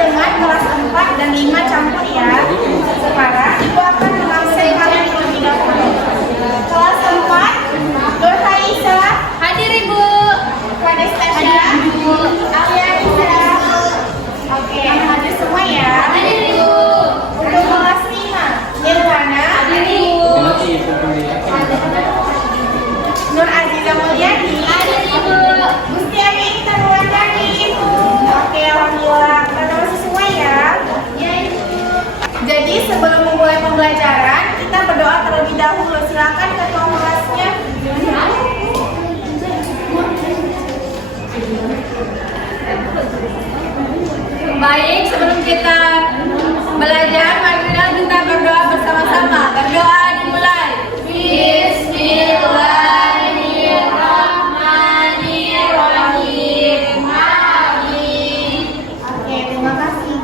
dengan kelas 4 dan 5 campur ya. Sekarang Ibu akan mengabsen kalian terlebih dahulu. Kelas 4, Nur Haisa. Hadir Ibu. Anastasia. Alia Risa. Oke, hadir semua ya. Hadir Ibu. Untuk kelas 5, Nirwana. Hadir Ibu. Nur Aziza Mulyani. Hadir Ibu. Gusti Ami Intan Wulandari. Oke, alhamdulillah. Terima semua ya. Ya Ibu. Jadi sebelum memulai pembelajaran, kita berdoa terlebih dahulu. Silakan ketua kelasnya. Baik, sebelum kita belajar, mari kita berdoa bersama-sama. Berdoa dimulai. Bismillahirrahmanirrahim. Amin. Oke, terima kasih.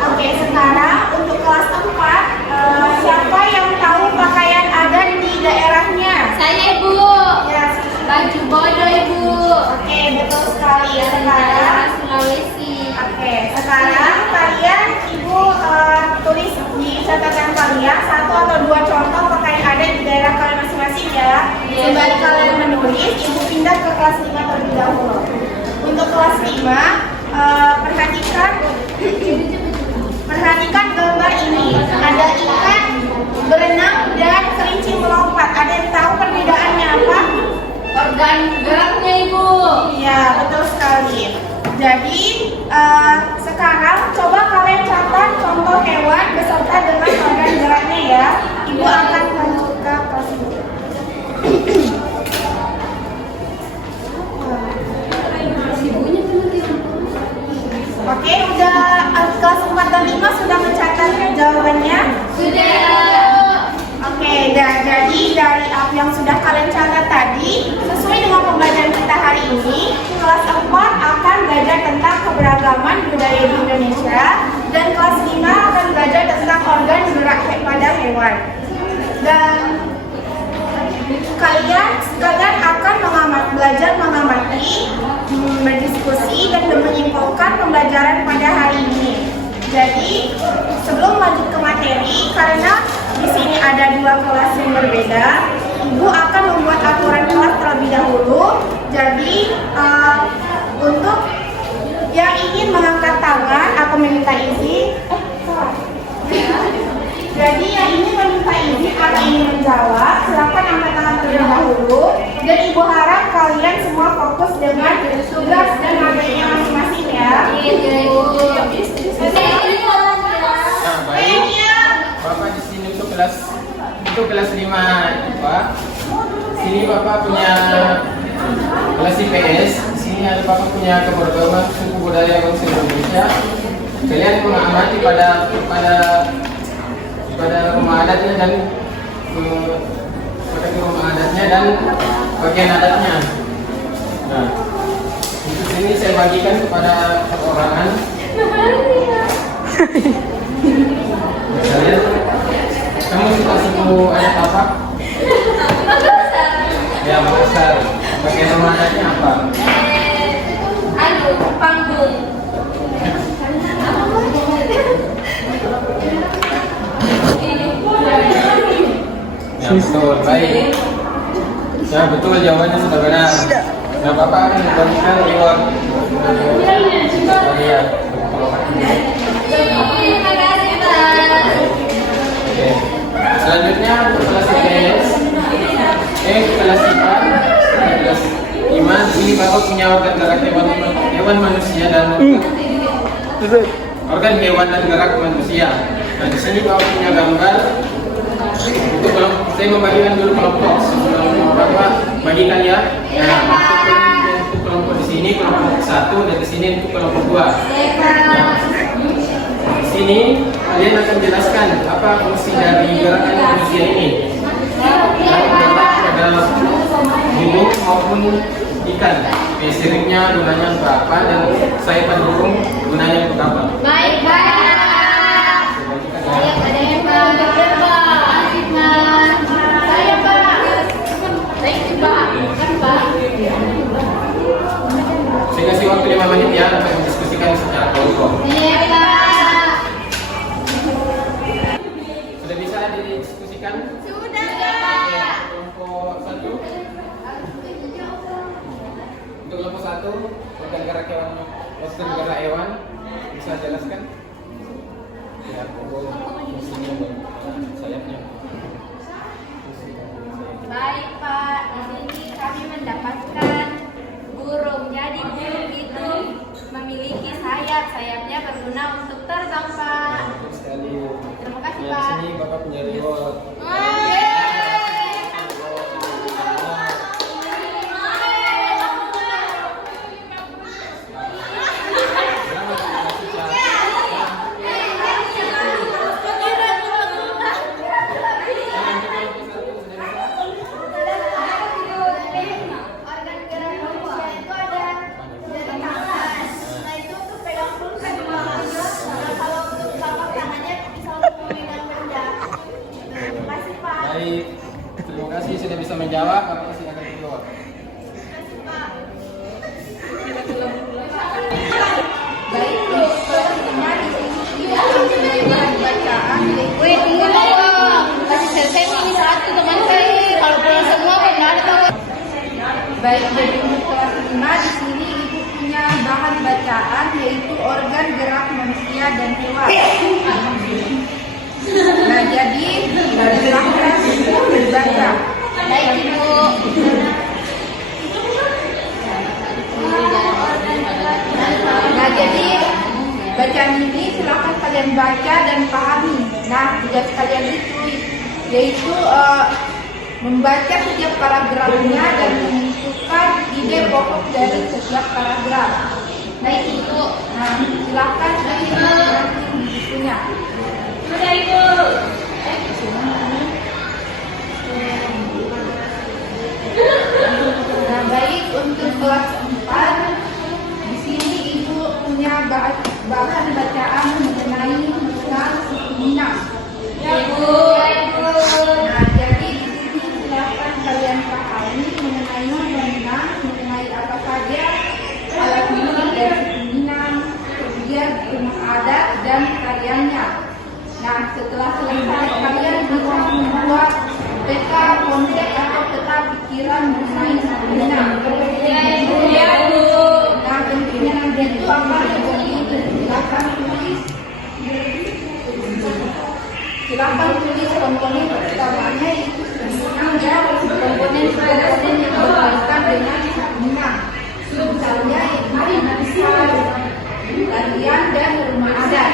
Oke, sekarang untuk kelas 4, siapa yang tahu pakaian adat di daerahnya? Saya Ibu. Ya, Baju bodo Ibu. oke, betul sekali. Sekarang, Sulawesi. oke, sekarang kalian Ibu tulis di catatan kalian 1 atau 2 contoh pakaian adat di daerah kalian masing-masing ya. Iya. Sembari kalian menulis, Ibu pindah ke kelas 5 terlebih dahulu. Untuk kelas 5, perhatikan gambar ini. Ada ikan berenang dan kelinci melompat. Ada yang tahu perbedaannya apa? Organ geraknya Ibu. Ya, betul sekali. Jadi, sekarang coba kalian catat contoh hewan beserta dengan organ geraknya ya. Ibu akan lanjut ke kelas 5. Oke, udah kelas 4 dan 5 sudah mencatat jawabannya? Sudah. Oke, jadi dari apa yang sudah kalian catat tadi, sesuai dengan pembelajaran kita hari ini, kelas 4 akan belajar tentang keberagaman budaya di Indonesia, dan kelas 5 akan belajar tentang organ gerak pada hewan. Dan kalian akan belajar mengamati, berdiskusi, dan menyimpulkan pembelajaran pada hari ini. Jadi, sebelum lanjut ke materi, karena di sini ada 2 kelas yang berbeda, Ibu akan membuat aturan kelas terlebih dahulu. Jadi, untuk yang ingin mengangkat tangan atau meminta izin, jadi yang ingin meminta izin atau ingin menjawab, silakan angkat tangan terlebih dahulu. Dan Ibu harap kalian semua fokus dengan tugas dan materinya masing-masing ya. Nah, baik. Bapak di sini untuk kelas 5 Pak. Sini Bapak punya kelas IPS. Di sini ada Bapak punya keberagaman suku budaya bangsa Indonesia. Kalian mengamati pada rumah adatnya dan pada rumah adatnya dan bagian adatnya. Nah, untuk sini saya bagikan kepada perorangan. Kalian, kamu suka suku adat apa? Ya, Makassar. Bagian rumah adatnya apa? Panggung. Ya, betul. Baik. Ya, betul, jawabannya sudah benar. Nah, Bapak akan memberikan reward. Ya. Terima kasih Pak. Oke. Selanjutnya untuk kelas IPS. Kelas IPA. Kelas 5. Ini Bapak punya organ gerak hewan manusia dan organ hewan dan gerak manusia. Nah, di sini Bapak punya gambar. Untuk kelompok, saya membagikan dulu kelompok. Bapak bagikan ya. Untuk kelompok di sini kelompok 1 dan di sini untuk kelompok 2. Nah, di sini kalian akan jelaskan apa fungsi dari gerakan manusia ini. Gerak pada burung maupun ikan. Siripnya gunanya untuk apa dan sayap burung gunanya untuk apa. Baik Pak. Saya ada yang Pak. Asik Mas. Saya Pak. Thank you Pak. Kan Pak. Saya kasih waktu 5 menit ya untuk berdiskusi. bisa jelaskan? Ya, fungsinya sayapnya. Baik Pak, di sini kami mendapatkan burung. Jadi burung itu memiliki sayap. Sayapnya berguna untuk terbang Pak. Bagus sekali. Terima kasih Ya, di Pak. sini Bapak punya reward. Organ gerak manusia itu ada dari nafas. Nah itu untuk pegang perut kan kalau untuk telapak tangannya bisa untuk memegang benda. Terima kasih Pak. Baik, terima kasih sudah bisa menjawab. Bapak silakan keluar. Baik, selanjutnya di sini tidak mempunyai bacaan. Wih, tunggu dong. Masih selesai ini satu teman saya. Kalau pulang semua benar tuh. Baik, jadi untuk kelas 5 di sini ibu punya bahan bacaan yaitu organ gerak manusia dan hewan. Nah, jadi silahkan untuk dibaca. Baik Ibu. Nah, jadi bacaan ini silahkan kalian baca dan pahami. Nah, tugas kalian itu yaitu membaca setiap paragrafnya dan menentukan ide pokok dari setiap paragraf. Baik Ibu. Nah, silahkan kalian bukunya. Sudah Ibu. Nah, baik untuk kelas 4 di sini ibu punya bahan bacaan mengenai tentang suku Minang. Ya Ibu. Nah, jadi di sini silakan kalian pahami mengenai Minang, mengenai apa saja alat musik dari suku Minang, kemudian rumah adat dan tariannya. Nah, setelah selesai kalian bisa membuat peta konsep atau peta pikiran mengenai suku Minang. Ya Ibu. Nah, tentunya nanti itu akan seperti itu. Silakan tulis komponen pertamanya itu Minang dan komponen yang berkaitan dengan Minang. Misalnya misal tarian dan rumah adat.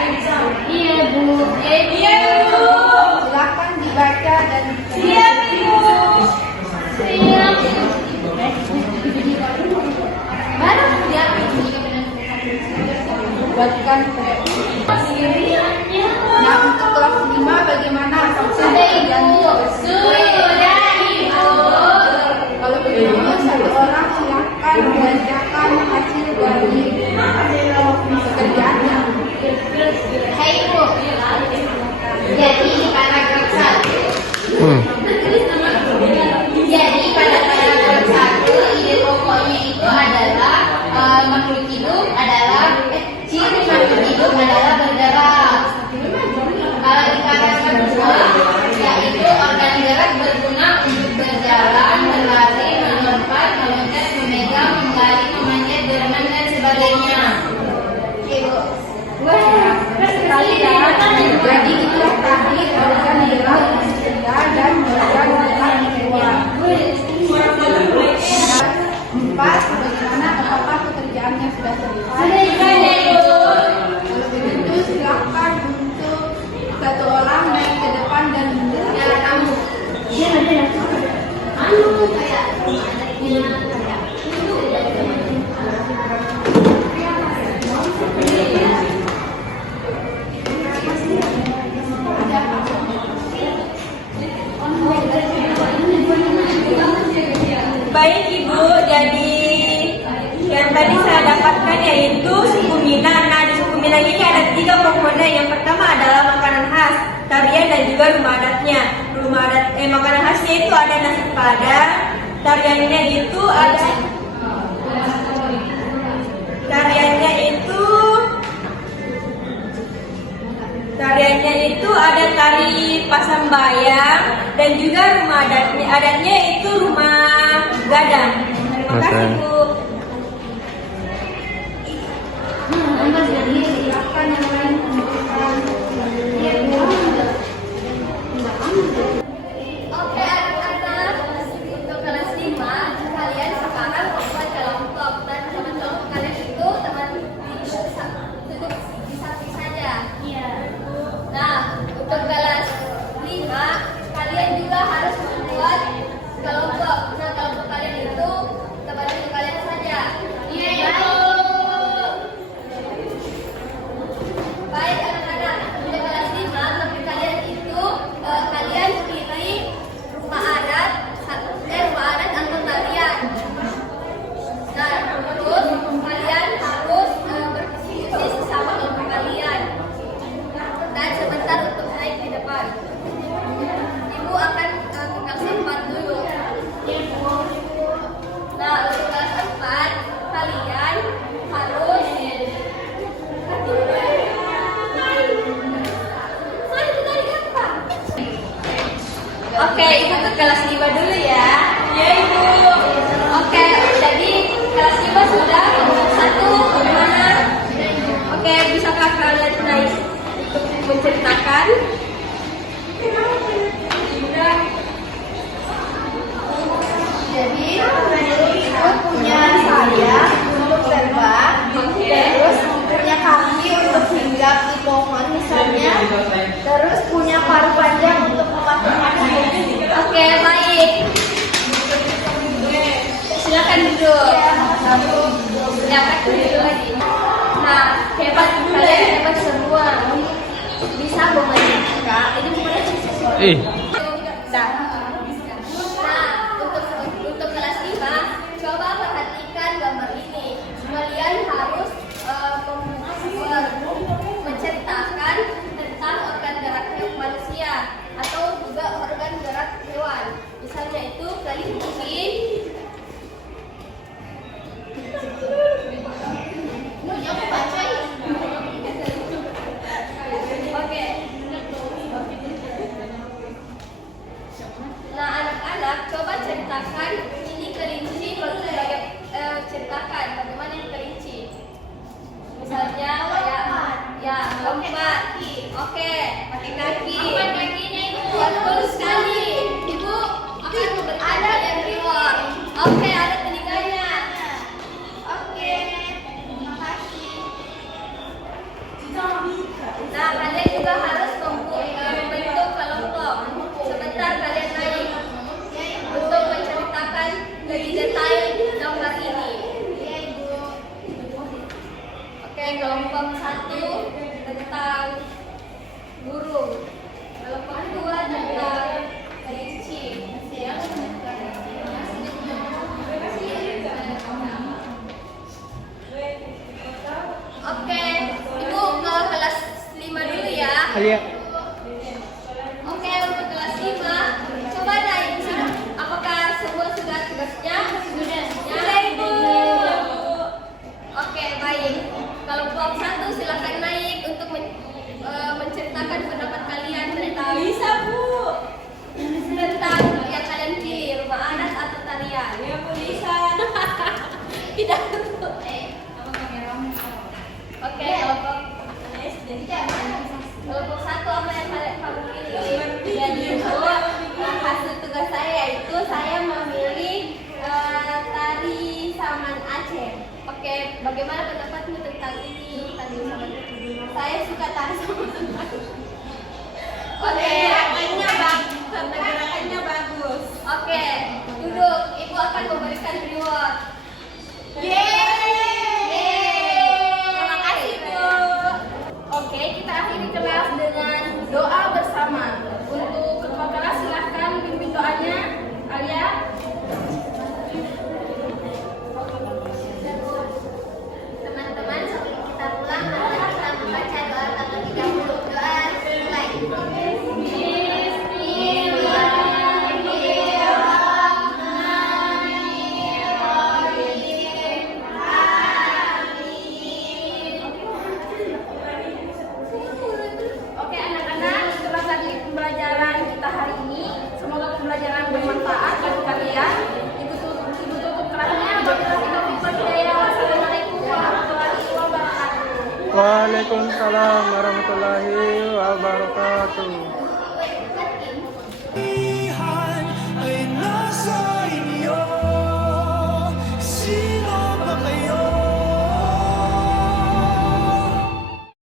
Iya Bu. Iya Bu. Silakan dibaca dan Siap Ibu. Siap. Baru siap buatkan. Nah, untuk kelas 5 bagaimana? Sudah Ibu. Sudah Ibu. Kalau begitu satu orang silakan membacakan hasil dari pekerjaannya. Hai Ibu. Jadi paragraf 1. Jadi pada paragraf 1 ide pokoknya itu adalah makhluk hidup adalah ciri makhluk hidup adalah bergerak. Kalau di paragraf 2 yaitu organ gerak berguna untuk berjalan, berlari, melompat, meloncat, memegang, menggali, memanjat, berenang dan sebagainya. Ibu. Sekali jadi itulah tadi organ gerak manusia dan organ gerak hewan. 4. Bagaimana apakah pekerjaannya sudah selesai? Kalau begitu silakan untuk satu orang naik ke depan dan memberikan tamu. Baik Ibu, jadi yang tadi saya dapatkan yaitu suku Minang. Nah, di suku Minang ini ada 3 komponen. Yang pertama adalah makanan khas, tarian dan juga rumah adatnya. Makanan khasnya itu ada nasi padang, tariannya itu ada tari Pasambayang dan juga rumah adatnya itu rumah gadang. Terima kasih Bu. Silakan Oke, Ibu ke kelas 5 dulu ya. Ya Ibu. Oke, jadi kelas 5 sudah, kelompok 1 bagaimana? Oke, bisakah kalian naik untuk menceritakan? Jadi itu punya saya untuk terbang, terus punya kaki untuk hinggap di pohon misalnya, terus punya paruh panjang untuk memakan. Oke, baik. Silakan duduk. Ya, duduk lagi. Nah, hebat, kalian hebat semua. Bisa memainkan. Ini bukan sesuatu. Nah, untuk kelas 5, coba perhatikan gambar ini. Kalian harus menceritakan tentang organ gerak manusia atau juga organ gerak hewan. Misalnya itu kelinci. Oke. Nah, anak-anak coba ceritakan ini kelinci, ceritakan bagaimana ini kelinci. Misalnya kayak ya lompat. Oke, pakai kaki. Kakinya itu betul sekali. Ibu akan memberikan kalian reward. Oke, ada telinganya. Oke, terima kasih. Nah, kalian juga harus membentuk kelompok. Sebentar kalian naik untuk menceritakan lebih detail gambar ini. Oke, kelompok 1 tentang burung, kelompok 2 tentang kelinci. Oke, Ibu ke kelas 5 dulu ya. Oke, untuk kelas 5, coba naik. Apakah semua sudah tugasnya? Sudah, Ibu. Oke, baik. Kelompok 1 silakan naik untuk menceritakan pendapat kalian tentang tentang yang kalian pilih, rumah anak atau tarian. Ya Bu Lisa. Tidak. Oke, kelompok 1 apa yang kamu pilih? Jadi hasil tugas saya itu saya memilih tari Saman Aceh. Oke, bagaimana pendapatmu tentang ini? Tari Saman Aceh. Saya suka tari Saman Aceh. Oke, Gerakannya bagus. oke, duduk. Ibu akan memberikan reward. Terima kasih, Bu. Oke, kita akhiri kelas dengan doa bersama. Untuk ketua kelas silahkan pimpin doanya. Alia. Teman-teman, sebelum kita pulang, mari kita membaca doa tanggal 30. Doa mulai. Oke anak-anak, itulah tadi pembelajaran kita hari ini. Semoga pembelajaran bermanfaat bagi kalian. Ibu tutup kelasnya. Wassalamualaikum warahmatullahi wabarakatuh. Waalaikumsalam warahmatullahi wabarakatuh.